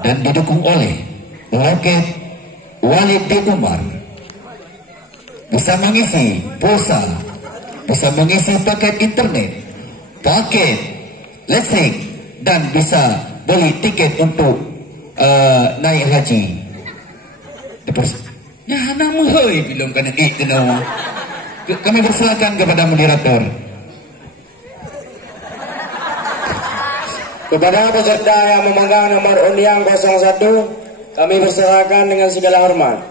dan didukung oleh loket Walid bin Umar. Bisa mengisi pulsa, bisa mengisi paket internet, paket listrik, dan bisa beli tiket untuk naik haji. Ya, namu hoi belum kena itu nama. Kami persilakan kepada moderator. Kepada peserta yang memegang nomor undian 01, kami persilakan dengan segala hormat.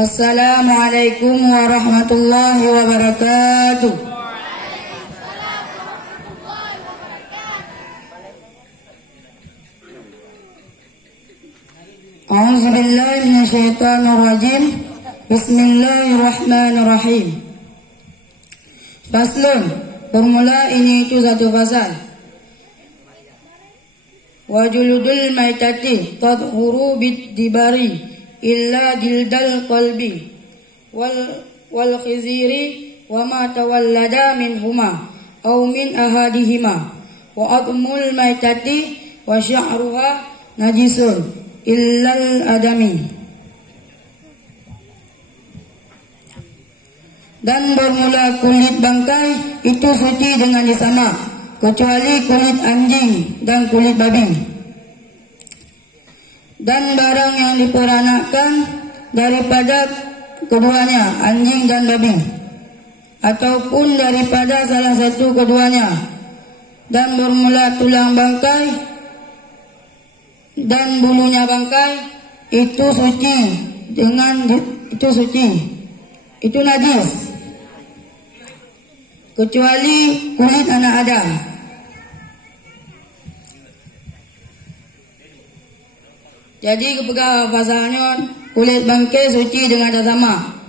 Assalamualaikum warahmatullahi wabarakatuh. A'udzubillahi minasyaitonirrajim. Bismillahirrahmanirrahim. Faslun, bermula ini itu satu fasal. Wa juludul maitati tadhuru bid-dibari illa jildal qalbi wal khiziri wa ma tawallada minhuma aw min ahadihima wa admul maitati wa sya'ruha najisun illal adami. Dan bermula kulit bangkai itu suci dengan disamak, kecuali kulit anjing dan kulit babi. Dan barang yang diperanakkan daripada keduanya, anjing dan babi, ataupun daripada salah satu keduanya. Dan bermula tulang bangkai dan bulunya bangkai itu suci dengan itu najis, kecuali kulit anak Adam. Jadi kepegang pasalnya kulit bangkai suci dengan dasama.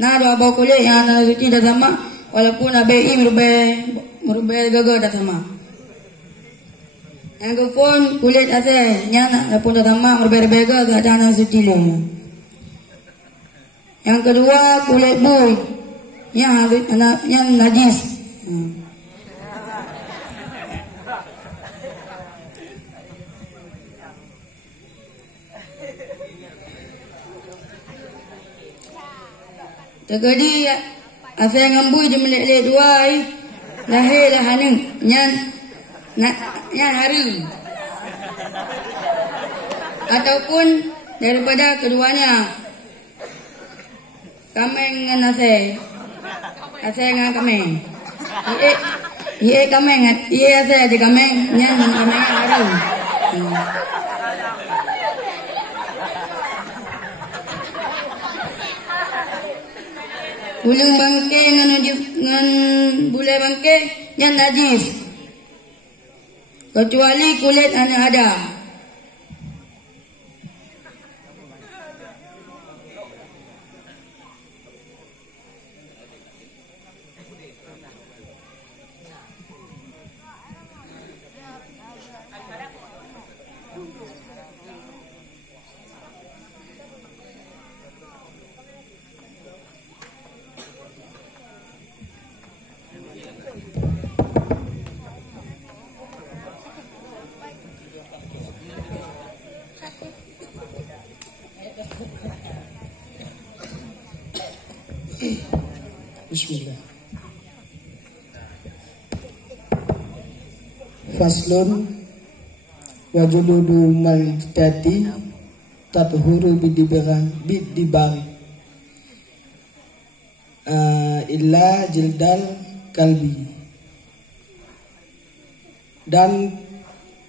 Nah, dua bau kulit yang ada suci dasama, walaupun ABI merubah gagal dasama. Yang pun kulit asalnya walaupun dasama merubah gagal keadaan suci lainnya. Yang kedua kulit bui yang najis. Terjadi asal ngambui je melek-lek dua lahirlah haneng nyan hari ataupun daripada keduanya kameng dengan asal dengan kameng kameng asal je kameng nyan kameng hari. Bulung bangkai dengan bule bangkai yang najis, kecuali kulit anak Adam. Bismillah. Faslun wa juludu maitati tathuru bidibari illa jildal kalbi. Dan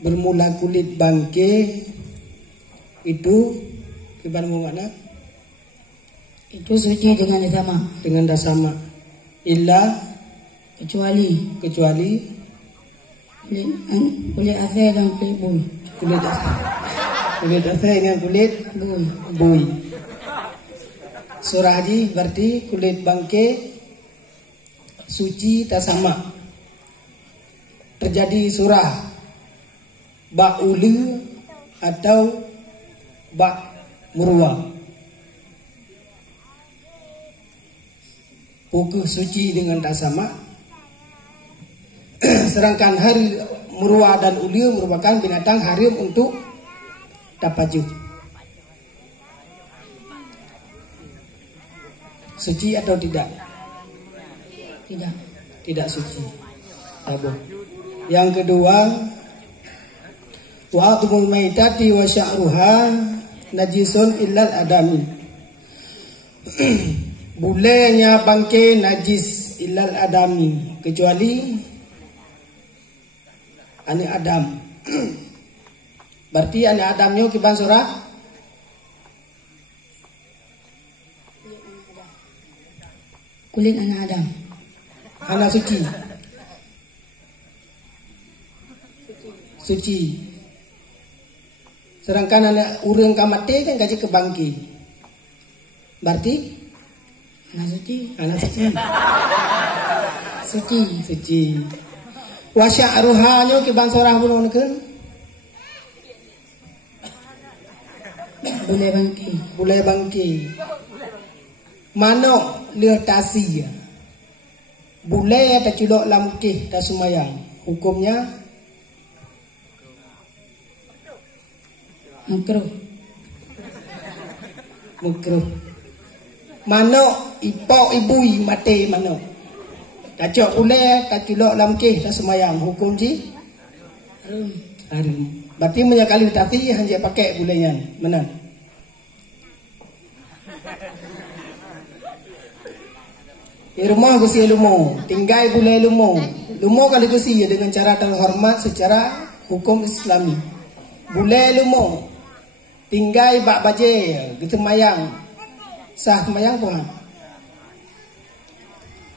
bermula kulit bangkai itu gimana makna? Itu suci dengan dasama. Dengan dasama. Illa kecuali kulit asal dan kulit bui. Kulit asal dengan kulit bui. Surah haji berarti kulit bangkai suci tasama. Terjadi surah ba'ulu atau bak murwa. Pukul suci dengan tak sama. Sedangkan hari murwa dan ulia merupakan binatang harim untuk tapaju. Suci atau tidak? Tidak. Tidak suci. Tabu. Yang kedua, wa atumul maitati wa sya'ruha najisun illal adami. Bolehnya bangkai najis illal adami, kecuali ani Adam. Berarti ani Adamnya kiban surah Kulit anak Adam. anak suci. Suci. Sedangkan anak urang kamate kan gaji kebangki. Berarti Anak suci. anak suci. Suci. Suci. Wa sya'ruhanyo kiban surah bunuh kan? Boleh bangki. Boleh bangki. Mano leutasi. Boleh tak culok lamkih tak semayang. Hukumnya Makruh. makruh. Mano ipok ibui mati mano. Kacok boleh tak culok lamkih tak semayang. Hukum ji Harum. harum. Berarti menyakali tapi hanya pakai bolehnya. Mana? Di rumah gusi lumo, tinggal boleh lumo. Lumo kali gusi dengan cara terhormat secara hukum Islami. Boleh lumo, tinggal bak baje, gitu mayang. Sah mayang pun?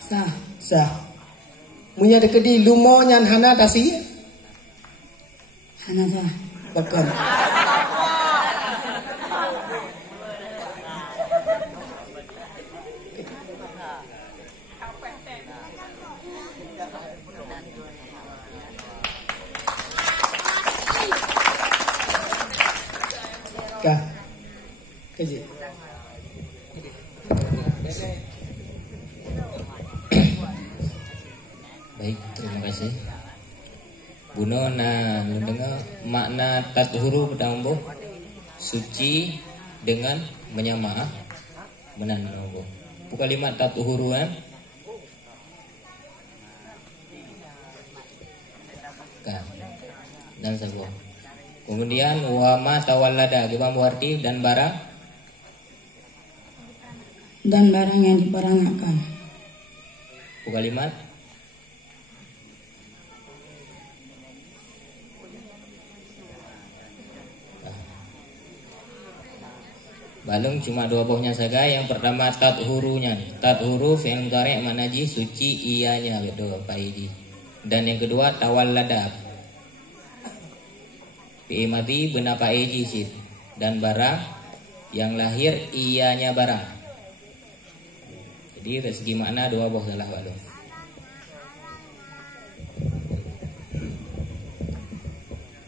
Sah. Sah. Punya dekedi lumo nyan hana tasi? Hana sah. Bakal. Kah? Kerja. Baik, terima kasih. Buno na dengar makna tathuru pedambo suci dengan menyama menanobo. Kalimat tathuru kan? Dan sebuah. Kemudian wama tawallada gimana berarti dan barang yang diperangakan. kalimat balung cuma dua buahnya saja. Yang pertama tathurunya. Tathuru fi'il mudhari' manaji suci ianya gitu Pak Idi. Dan yang kedua tawallada fi'il madhi benar Pak Idi sit. Dan barang yang lahir ianya barang. Jadi dari segi makna dua buah salah balung.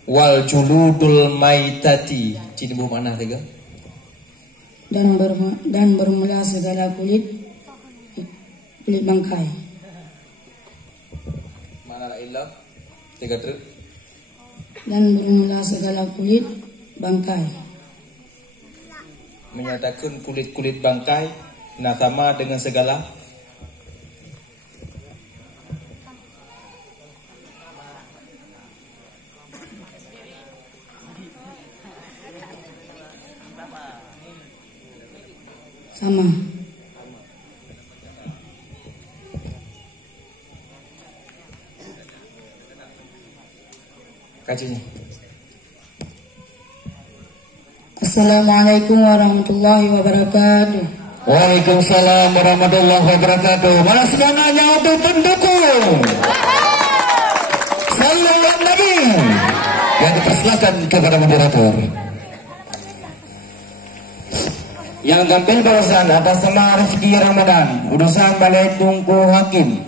Wal juludul maitati. Cini bu mana tiga? Dan bermula segala kulit bangkai. Mana la ilah? Tiga truk. Dan bermula segala kulit bangkai. Menyatakan kulit-kulit bangkai nah sama dengan segala Sama. kajinya. Assalamualaikum warahmatullahi wabarakatuh. Waalaikumsalam warahmatullahi wabarakatuh. Mana semangatnya untuk pendukung Sallallahu Nabi yang dipersilakan kepada moderator. Yang tampil barusan atas nama Rizki Ramadan, urusan Balai Tungku Hakim.